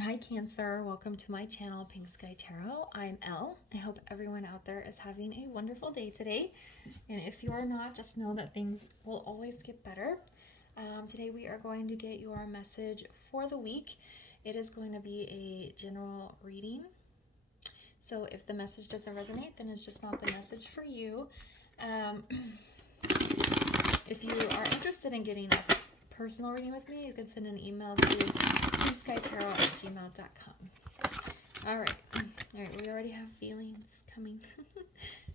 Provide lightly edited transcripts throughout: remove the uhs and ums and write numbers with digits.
Hi Cancer, welcome to my channel Pink Sky Tarot. I'm Elle. I hope everyone out there is having a wonderful day today. And if you are not, just know that things will always get better. Today we are going to get your message for the week. It is going to be a general reading. So if the message doesn't resonate, then it's just not the message for you. If you are interested in getting a personal reading with me, you can send an email to pinkskytarot@gmail.com. All right, we already have feelings coming.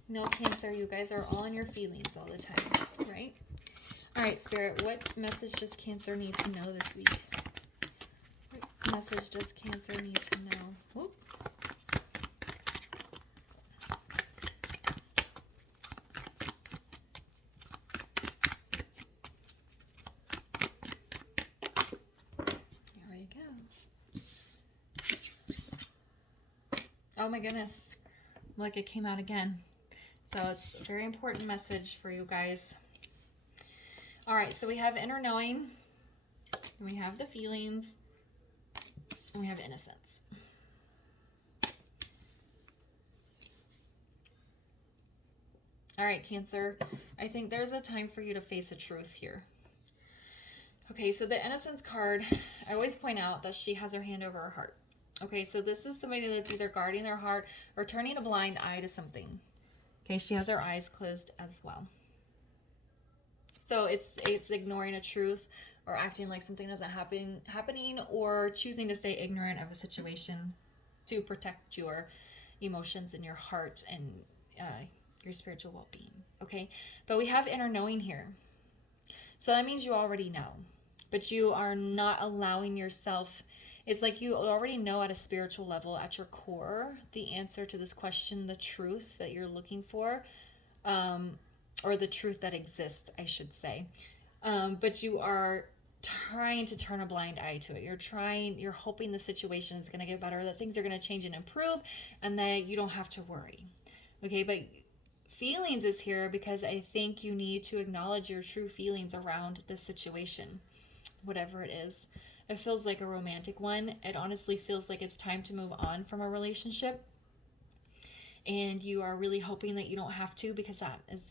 No, Cancer, you guys are all in your feelings all the time, right? All right, Spirit, what message does Cancer need to know this week? What message does Cancer need to know? Whoop. Oh my goodness, look, it came out again. So it's a very important message for you guys. All right, so we have inner knowing, and we have the feelings, and we have innocence. All right, Cancer, I think there's a time for you to face the truth here. Okay, so the innocence card, I always point out that she has her hand over her heart. Okay, so this is somebody that's either guarding their heart or turning a blind eye to something. Okay, she has her eyes closed as well. So it's ignoring a truth or acting like something isn't happening or choosing to stay ignorant of a situation to protect your emotions and your heart and your spiritual well-being. Okay, but we have inner knowing here. So that means you already know, but you are not allowing yourself. It's like you already know at a spiritual level, at your core, the answer to this question, the truth that you're looking for, or the truth that exists, I should say. But you are trying to turn a blind eye to it. You're hoping the situation is going to get better, that things are going to change and improve, and that you don't have to worry. Okay, but feelings is here because I think you need to acknowledge your true feelings around this situation, whatever it is. It feels like a romantic one. It honestly feels like it's time to move on from a relationship. And you are really hoping that you don't have to, because that is,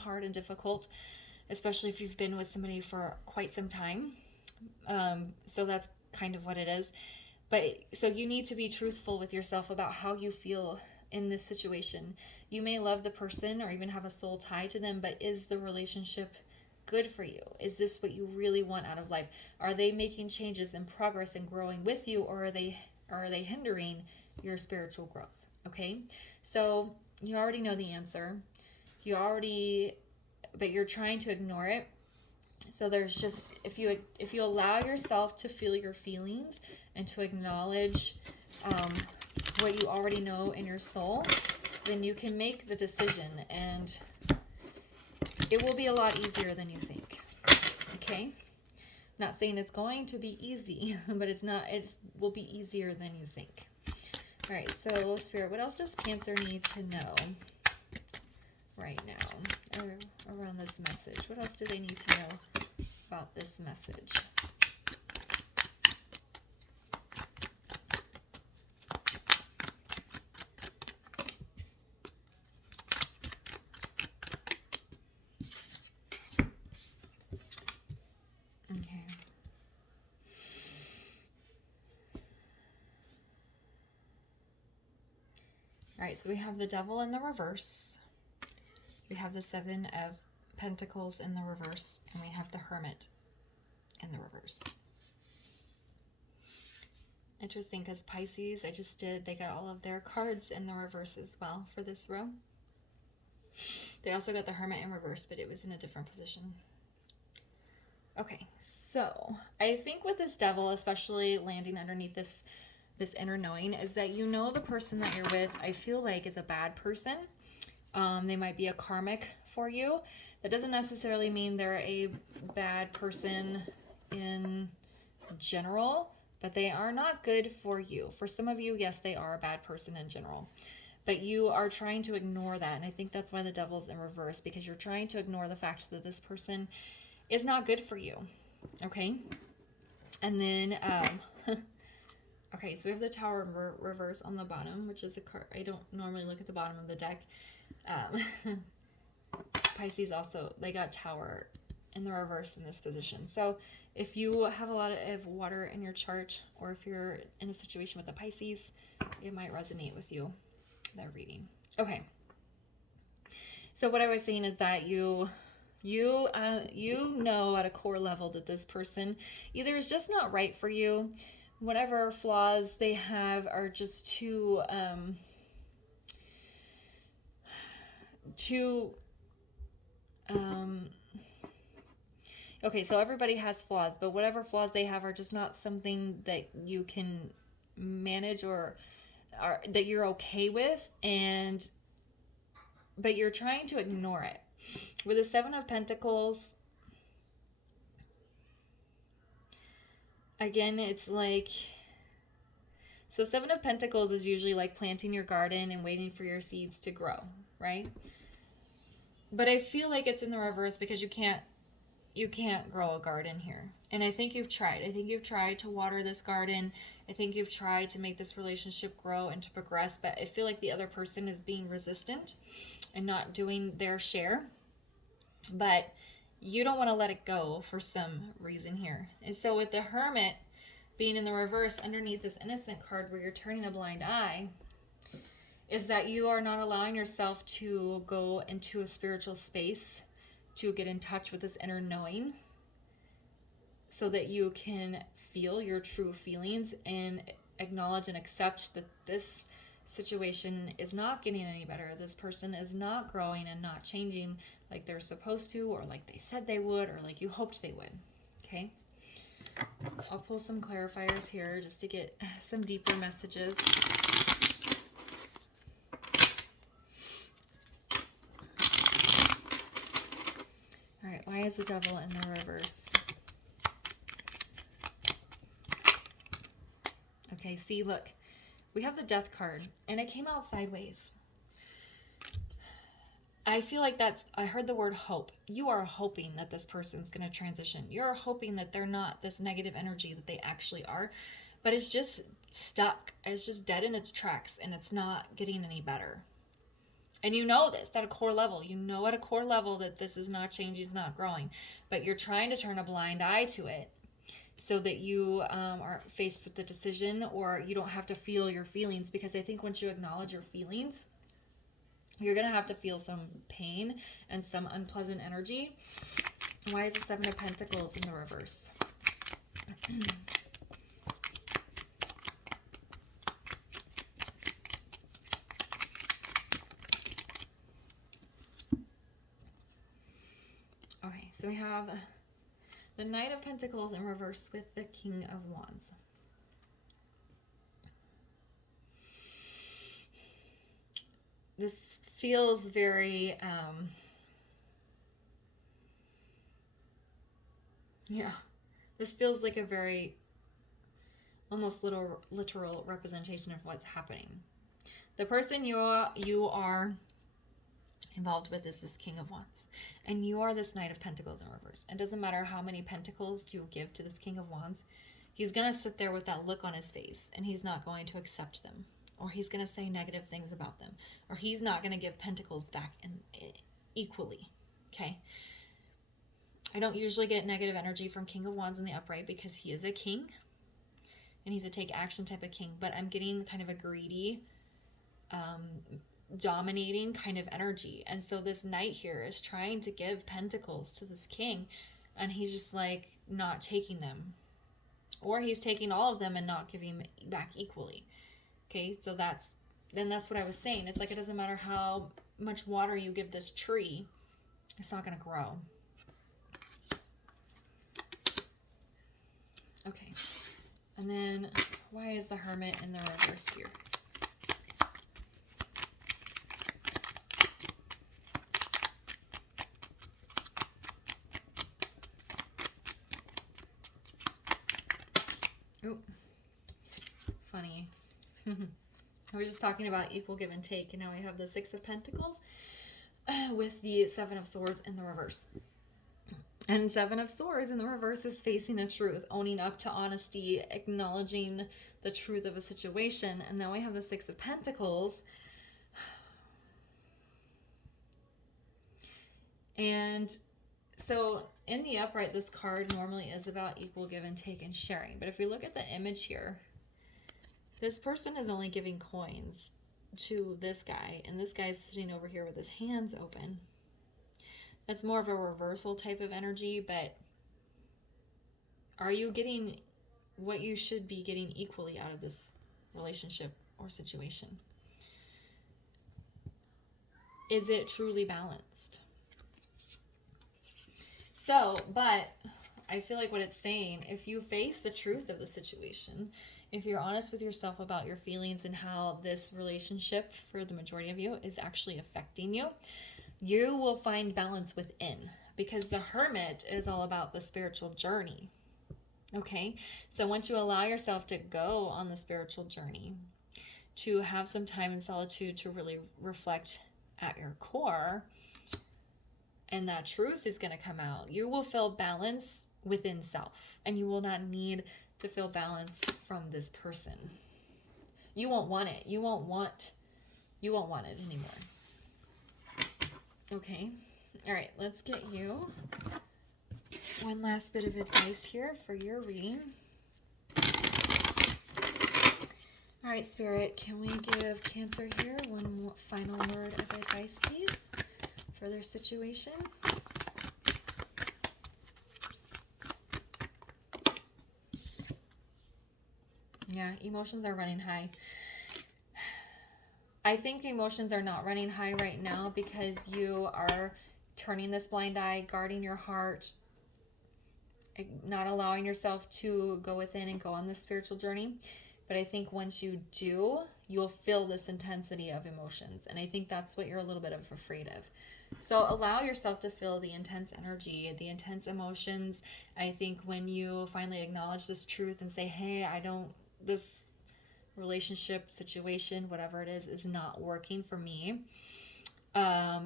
hard and difficult, especially if you've been with somebody for quite some time. So that's kind of what it is. But so you need to be truthful with yourself about how you feel in this situation. You may love the person or even have a soul tie to them, but is the relationship good for you? Is this what you really want out of life? Are they making changes and progress and growing with you, or are they hindering your spiritual growth? Okay, so you already know the answer. But you're trying to ignore it. So there's just, if you allow yourself to feel your feelings and to acknowledge what you already know in your soul, then you can make the decision, and it will be a lot easier than you think. Okay? Not saying it's going to be easy, but it will be easier than you think. All right, so Spirit, what else does Cancer need to know right now around this message? What else do they need to know about this message? All right, so we have the Devil in the reverse. We have the Seven of Pentacles in the reverse, and we have the Hermit in the reverse. Interesting, because Pisces, they got all of their cards in the reverse as well for this row. They also got the Hermit in reverse, but it was in a different position. Okay, so I think with this Devil, especially landing underneath this inner knowing, is that the person that you're with, I feel like, is a bad person. They might be a karmic for you. That doesn't necessarily mean they're a bad person in general, but they are not good for you. For some of you, yes, they are a bad person in general, but you are trying to ignore that. And I think that's why the Devil's in reverse, because you're trying to ignore the fact that this person is not good for you. Okay. And then, Okay, so we have the Tower in reverse on the bottom, which is a card. I don't normally look at the bottom of the deck. Pisces also, they got Tower in the reverse in this position. So if you have a lot of water in your chart, or if you're in a situation with a Pisces, it might resonate with you, that reading. Okay. So what I was saying is that you know at a core level that this person either is just not right for you, whatever flaws they have are just too okay, so everybody has flaws, but whatever flaws they have are just not something that you can manage or that you're okay with, but you're trying to ignore it. With the Seven of Pentacles, again, it's like, so Seven of Pentacles is usually like planting your garden and waiting for your seeds to grow, right? But I feel like it's in the reverse because you can't grow a garden here. And I think you've tried. I think you've tried to water this garden. I think you've tried to make this relationship grow and to progress, but I feel like the other person is being resistant and not doing their share. But you don't want to let it go for some reason here. And so with the Hermit being in the reverse underneath this Innocent card where you're turning a blind eye, is that you are not allowing yourself to go into a spiritual space to get in touch with this inner knowing so that you can feel your true feelings and acknowledge and accept that this situation is not getting any better. This person is not growing and not changing like they're supposed to, or like they said they would, or like you hoped they would. Okay? I'll pull some clarifiers here just to get some deeper messages. All right, why is the Devil in the reverse? Okay, see, look. We have the Death card, and it came out sideways. I feel like I heard the word hope. You are hoping that this person's going to transition. You're hoping that they're not this negative energy that they actually are, but it's just stuck. It's just dead in its tracks, and it's not getting any better. And you know this at a core level. You know at a core level that this is not changing, it's not growing, but you're trying to turn a blind eye to it so that you aren't faced with the decision, or you don't have to feel your feelings, because I think once you acknowledge your feelings, you're going to have to feel some pain and some unpleasant energy. Why is the Seven of Pentacles in the reverse? Okay, so we have the Knight of Pentacles in reverse with the King of Wands. This feels very, this feels like a very almost literal representation of what's happening. The person you are involved with is this King of Wands, and you are this Knight of Pentacles in reverse. It doesn't matter how many pentacles you give to this King of Wands, he's going to sit there with that look on his face, and he's not going to accept them, or he's going to say negative things about them, or he's not going to give pentacles back equally. Okay, I don't usually get negative energy from King of Wands in the upright because he is a king and he's a take action type of king, but I'm getting kind of a greedy, dominating kind of energy. And so this knight here is trying to give pentacles to this king, and he's just like not taking them, or he's taking all of them and not giving back equally. Okay, so that's what I was saying. It's like, it doesn't matter how much water you give this tree, it's not going to grow. Okay, and then why is the Hermit in the reverse here? Oh, funny. I was just talking about equal give and take, and now we have the Six of Pentacles with the Seven of Swords in the reverse. And Seven of Swords in the reverse is facing a truth, owning up to honesty, acknowledging the truth of a situation. And now we have the Six of Pentacles. And so in the upright, this card normally is about equal give and take and sharing. But if we look at the image here, this person is only giving coins to this guy. And this guy's sitting over here with his hands open. That's more of a reversal type of energy, but are you getting what you should be getting equally out of this relationship or situation? Is it truly balanced? So, but I feel like what it's saying, if you face the truth of the situation, if you're honest with yourself about your feelings and how this relationship for the majority of you is actually affecting you, you will find balance within, because the Hermit is all about the spiritual journey. Okay, so once you allow yourself to go on the spiritual journey, to have some time in solitude to really reflect at your core, and that truth is going to come out, you will feel balance within self, and you will not need to feel balance from this person. You won't want it. You won't want it anymore. Okay. All right, let's get you one last bit of advice here for your reading. All right, Spirit, can we give Cancer here one more final word of advice, please, for their situation? Yeah, emotions are running high. I think the emotions are not running high right now because you are turning this blind eye, guarding your heart, not allowing yourself to go within and go on this spiritual journey. But I think once you do, you'll feel this intensity of emotions. And I think that's what you're a little bit afraid of. So allow yourself to feel the intense energy, the intense emotions. I think when you finally acknowledge this truth and say, hey, this relationship, situation, whatever it is not working for me,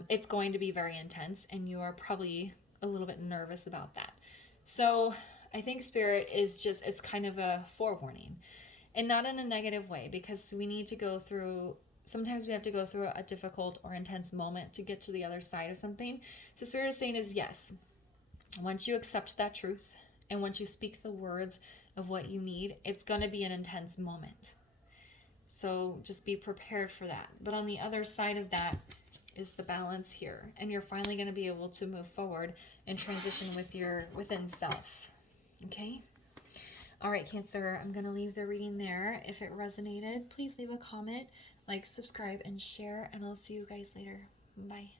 it's going to be very intense, and you are probably a little bit nervous about that. So I think Spirit is it's kind of a forewarning, and not in a negative way, because we need to go through, sometimes we have to go through a difficult or intense moment to get to the other side of something. So Spirit is saying is yes, once you accept that truth and once you speak the words of what you need, it's going to be an intense moment. So just be prepared for that. But on the other side of that is the balance here. And you're finally going to be able to move forward and transition with your within self. Okay? All right, Cancer, I'm going to leave the reading there. If it resonated, please leave a comment, like, subscribe, and share. And I'll see you guys later. Bye.